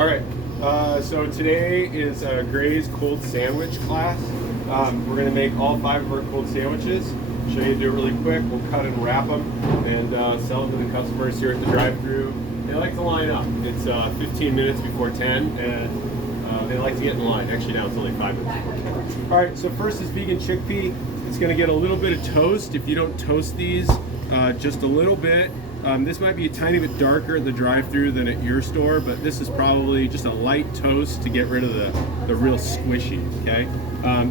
All right, so today is a Graze cold sandwich class. We're going to make all 5 of our cold sandwiches. Show you how to do it really quick. We'll cut and wrap them and sell them to the customers here at the drive-thru. They like to line up. It's 15 minutes before 10, and they like to get in line. Actually, now it's only 5 minutes before 10. All right, so first is vegan chickpea. It's going to get a little bit of toast. If you don't toast these, just a little bit. This might be a tiny bit darker at the drive-thru than at your store, but this is probably just a light toast to get rid of the real squishy, okay?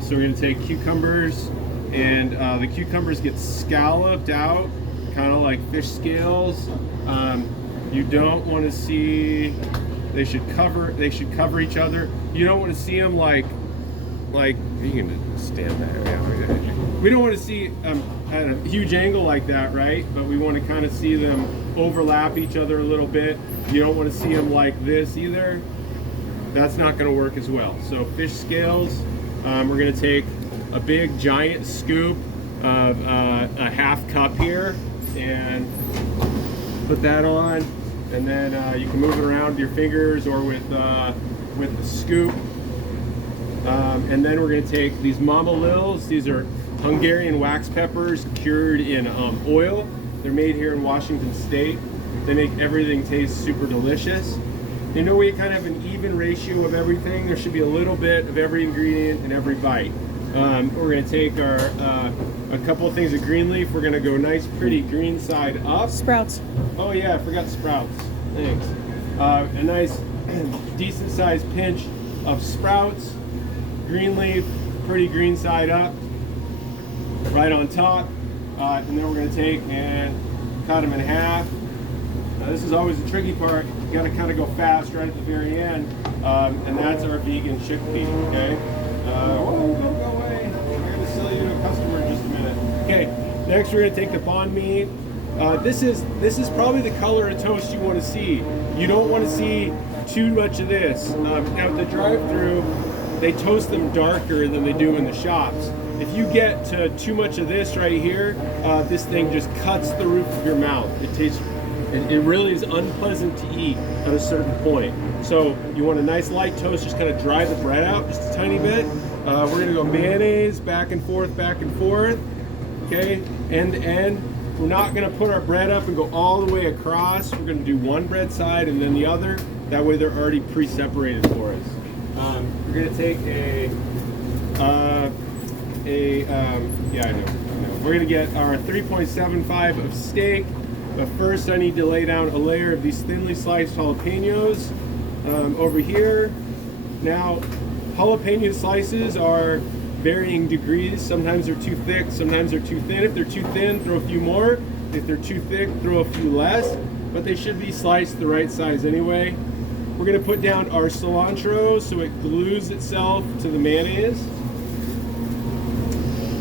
So we're gonna take cucumbers, and the cucumbers get scalloped out, kind of like fish scales. You don't want to see, they should cover each other. You don't want to see them like you can stand there. Yeah. We don't want to see at a huge angle like that, right? But we want to kind of see them overlap each other a little bit. You don't want to see them like this either. That's not going to work as well. So fish scales, we're going to take a big giant scoop of a half cup here and put that on, and then you can move it around with your fingers or with the scoop. And then we're going to take these Mama Lils. These are Hungarian wax peppers cured in oil. They're made here in Washington State. They make everything taste super delicious. You know, we kind of have an even ratio of everything. There should be a little bit of every ingredient in every bite. We're going to take our a couple of things of green leaf. We're going to go nice, pretty green side up. Sprouts. Oh yeah, I forgot sprouts. Thanks. A nice, decent sized pinch of sprouts. Green leaf, pretty green side up, right on top, and then we're going to take and cut them in half. Now, this is always the tricky part. You got to kind of go fast right at the very end, and that's our vegan chickpea. Okay. Don't go away. I'm going to sell you to a customer in just a minute. Okay. Next, we're going to take the banh mi. This is probably the color of toast you want to see. You don't want to see too much of this. Now at the drive-thru, they toast them darker than they do in the shops. If you get to too much of this right here, this thing just cuts the roof of your mouth. It really is unpleasant to eat at a certain point. So you want a nice light toast, just kind of dry the bread out just a tiny bit. We're gonna go mayonnaise, back and forth, okay, end to end. We're not gonna put our bread up and go all the way across. We're gonna do one bread side and then the other. That way they're already pre-separated for us. We're gonna take we're gonna get our 3.75 of steak, but first I need to lay down a layer of these thinly sliced jalapenos over here. Now, jalapeno slices are varying degrees. Sometimes they're too thick, sometimes they're too thin. If they're too thin, throw a few more. If they're too thick, throw a few less, but they should be sliced the right size anyway. We're going to put down our cilantro so it glues itself to the mayonnaise.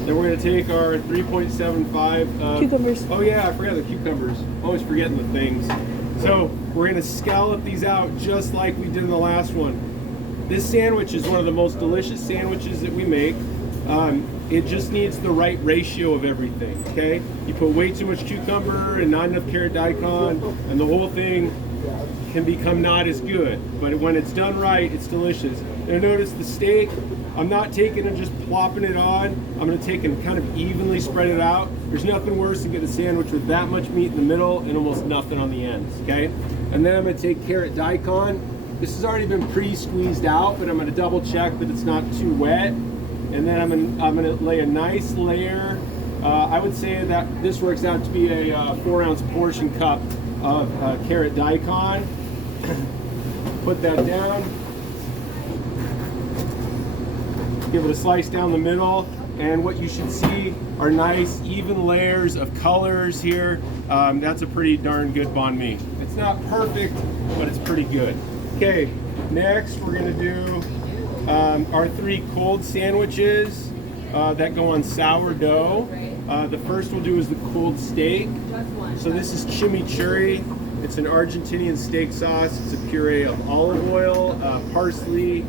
Then we're going to take our 3.75 cucumbers. Oh yeah, I forgot the cucumbers. Always forgetting the things. So we're going to scallop these out just like we did in the last one. This sandwich is one of the most delicious sandwiches that we make. It just needs the right ratio of everything, okay? You put way too much cucumber and not enough carrot daikon, and the whole thing can become not as good. But when it's done right, it's delicious. And notice the steak, I'm not taking and just plopping it on. I'm gonna take and kind of evenly spread it out. There's nothing worse than getting a sandwich with that much meat in the middle and almost nothing on the ends, okay? And then I'm gonna take carrot daikon. This has already been pre-squeezed out, but I'm gonna double check that it's not too wet. And then I'm gonna lay a nice layer. I would say that this works out to be a 4-ounce portion cup of carrot daikon. Put that down. Give it a slice down the middle, and what you should see are nice even layers of colors here. That's a pretty darn good banh mi. It's not perfect, but it's pretty good. Okay, next we're gonna do our 3 cold sandwiches that go on sourdough. The first we'll do is the cold steak. So this is chimichurri. It's an Argentinian steak sauce. It's a puree of olive oil, parsley,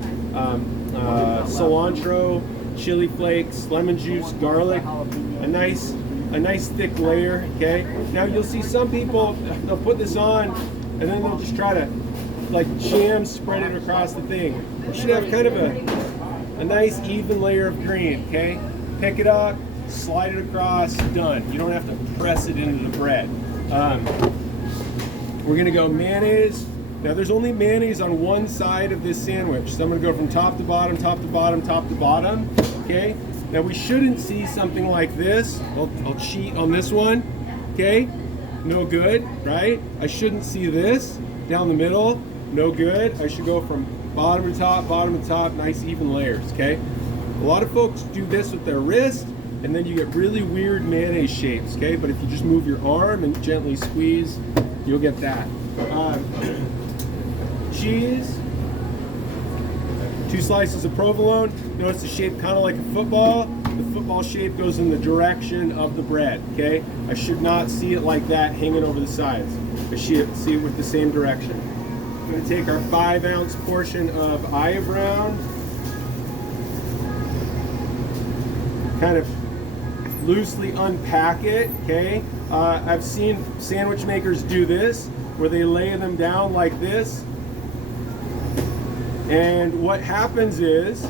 cilantro, chili flakes, lemon juice, garlic, a nice thick layer. Okay. Now you'll see some people, they'll put this on and then they'll just try to like jam spread it across the thing. You should have kind of a nice even layer of green, okay? Pick it up, slide it across, done. You don't have to press it into the bread. We're gonna go mayonnaise. Now there's only mayonnaise on one side of this sandwich. So I'm gonna go from top to bottom, top to bottom, top to bottom, okay? Now we shouldn't see something like this. I'll cheat on this one, okay? No good, right? I shouldn't see this down the middle, no good. I should go from bottom to top, nice even layers, okay? A lot of folks do this with their wrist, and then you get really weird mayonnaise shapes, okay? But if you just move your arm and gently squeeze, you'll get that. Cheese, 2 slices of provolone. Notice the shape kind of like a football. The football shape goes in the direction of the bread, okay? I should not see it like that hanging over the sides. I should see it with the same direction. I'm gonna take our 5-ounce portion of Aya Brown, kind of loosely unpack it, okay? I've seen sandwich makers do this, where they lay them down like this. And what happens is,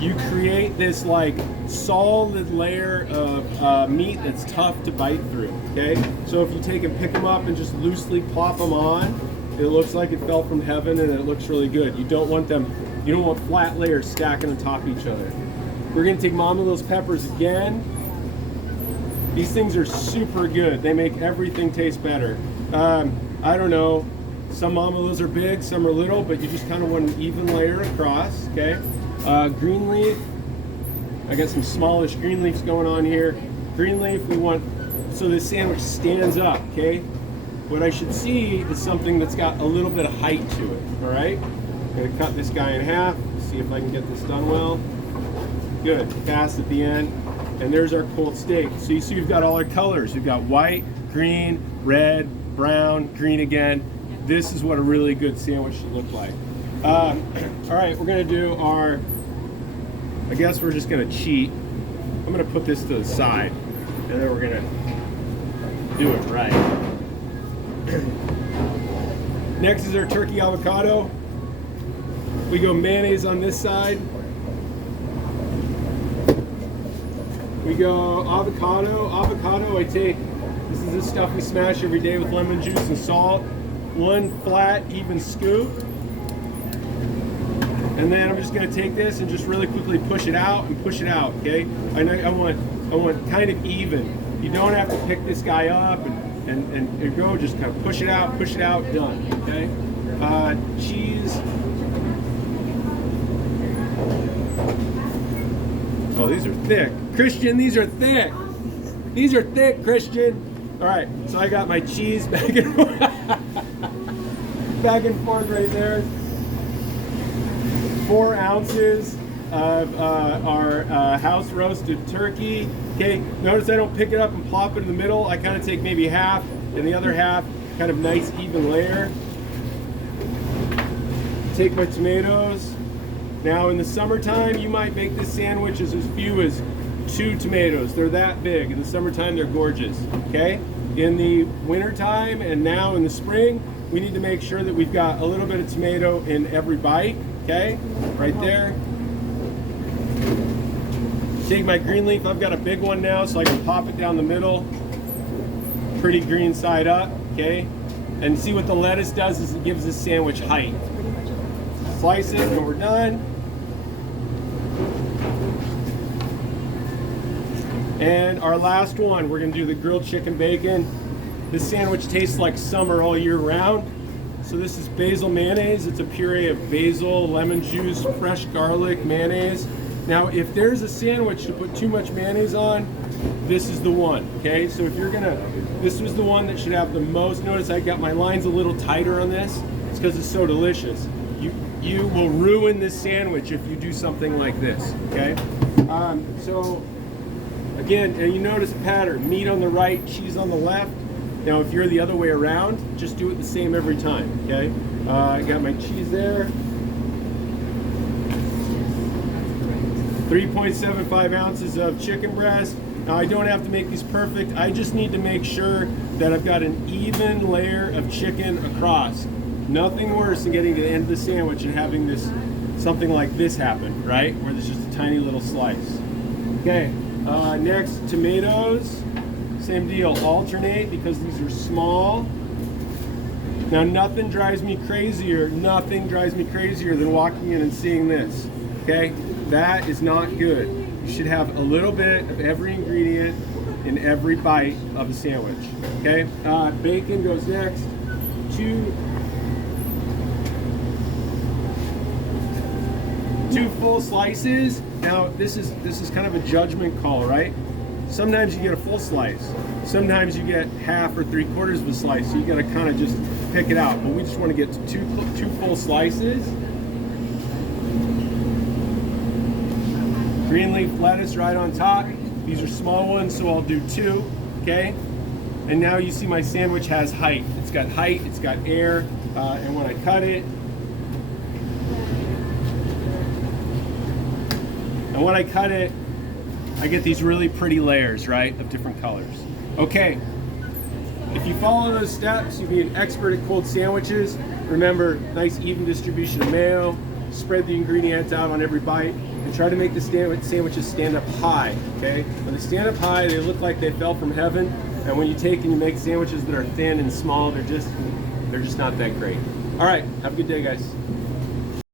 you create this like solid layer of meat that's tough to bite through, okay? So if you take and pick them up and just loosely plop them on, it looks like it fell from heaven and it looks really good. You don't want flat layers stacking on top of each other. We're gonna take Mama Lil's peppers again. These things are super good. They make everything taste better. I don't know, some Mama Lil's are big, some are little, but you just kind of want an even layer across, okay? Green leaf, I got some smallish green leaves going on here. Green leaf, we want, so this sandwich stands up, okay? What I should see is something that's got a little bit of height to it, all right? I'm gonna cut this guy in half, see if I can get this done well. Good, fast at the end. And there's our cold steak. So you see we've got all our colors. We've got white, green, red, brown, green again. This is what a really good sandwich should look like. All right, we're gonna do our, I guess we're just gonna cheat. I'm gonna put this to the side, and then we're gonna do it right. Next is our turkey avocado. We go mayonnaise on this side. We go avocado. Avocado, I take, this is the stuff we smash every day with lemon juice and salt. 1 flat, even scoop. And then I'm just gonna take this and just really quickly push it out, okay? I want kind of even. You don't have to pick this guy up and go, just kind of push it out, done, okay? Cheese. Oh, these are thick. Christian, these are thick. These are thick, Christian. All right, so I got my cheese back and forth right there. 4 ounces of our house roasted turkey. Okay, notice I don't pick it up and plop it in the middle. I kind of take maybe half and the other half, kind of nice even layer. Take my tomatoes. Now in the summertime, you might make this sandwich as few as 2 tomatoes. They're that big. In the summertime, they're gorgeous, okay? In the wintertime and now in the spring, we need to make sure that we've got a little bit of tomato in every bite, okay? Right there. Take my green leaf. I've got a big one now, so I can pop it down the middle. Pretty green side up, okay? And see what the lettuce does is it gives this sandwich height. Slice it when we're done. And our last one, we're gonna do the grilled chicken bacon. This sandwich tastes like summer all year round. So this is basil mayonnaise. It's a puree of basil, lemon juice, fresh garlic, mayonnaise. Now, if there's a sandwich to put too much mayonnaise on, this is the one, okay? So if you're gonna, this was the one that should have the most. Notice I got my lines a little tighter on this. It's because it's so delicious. You will ruin this sandwich if you do something like this, okay? So again, and you notice a pattern, meat on the right, cheese on the left. Now if you're the other way around, just do it the same every time, okay? I got my cheese there. 3.75 ounces of chicken breast. Now I don't have to make these perfect, I just need to make sure that I've got an even layer of chicken across. Nothing worse than getting to the end of the sandwich and having this something like this happen, right? Where there's just a tiny little slice. Okay, next, tomatoes. Same deal, alternate because these are small. Now nothing drives me crazier than walking in and seeing this, okay? That is not good. You should have a little bit of every ingredient in every bite of a sandwich, okay? Bacon goes next. Two full slices. Now this is kind of a judgment call, right? Sometimes you get a full slice. Sometimes you get half or 3/4 of a slice. So you got to kind of just pick it out. But we just want to get to two full slices. Green leaf lettuce right on top. These are small ones, so I'll do 2. Okay. And now you see my sandwich has height. It's got height. It's got air. And when I cut it, I get these really pretty layers, right, of different colors. Okay, if you follow those steps, you'll be an expert at cold sandwiches. Remember, nice even distribution of mayo, spread the ingredients out on every bite, and try to make the sandwiches stand up high, okay? When they stand up high, they look like they fell from heaven, and when you take and you make sandwiches that are thin and small, they're just not that great. All right, have a good day, guys.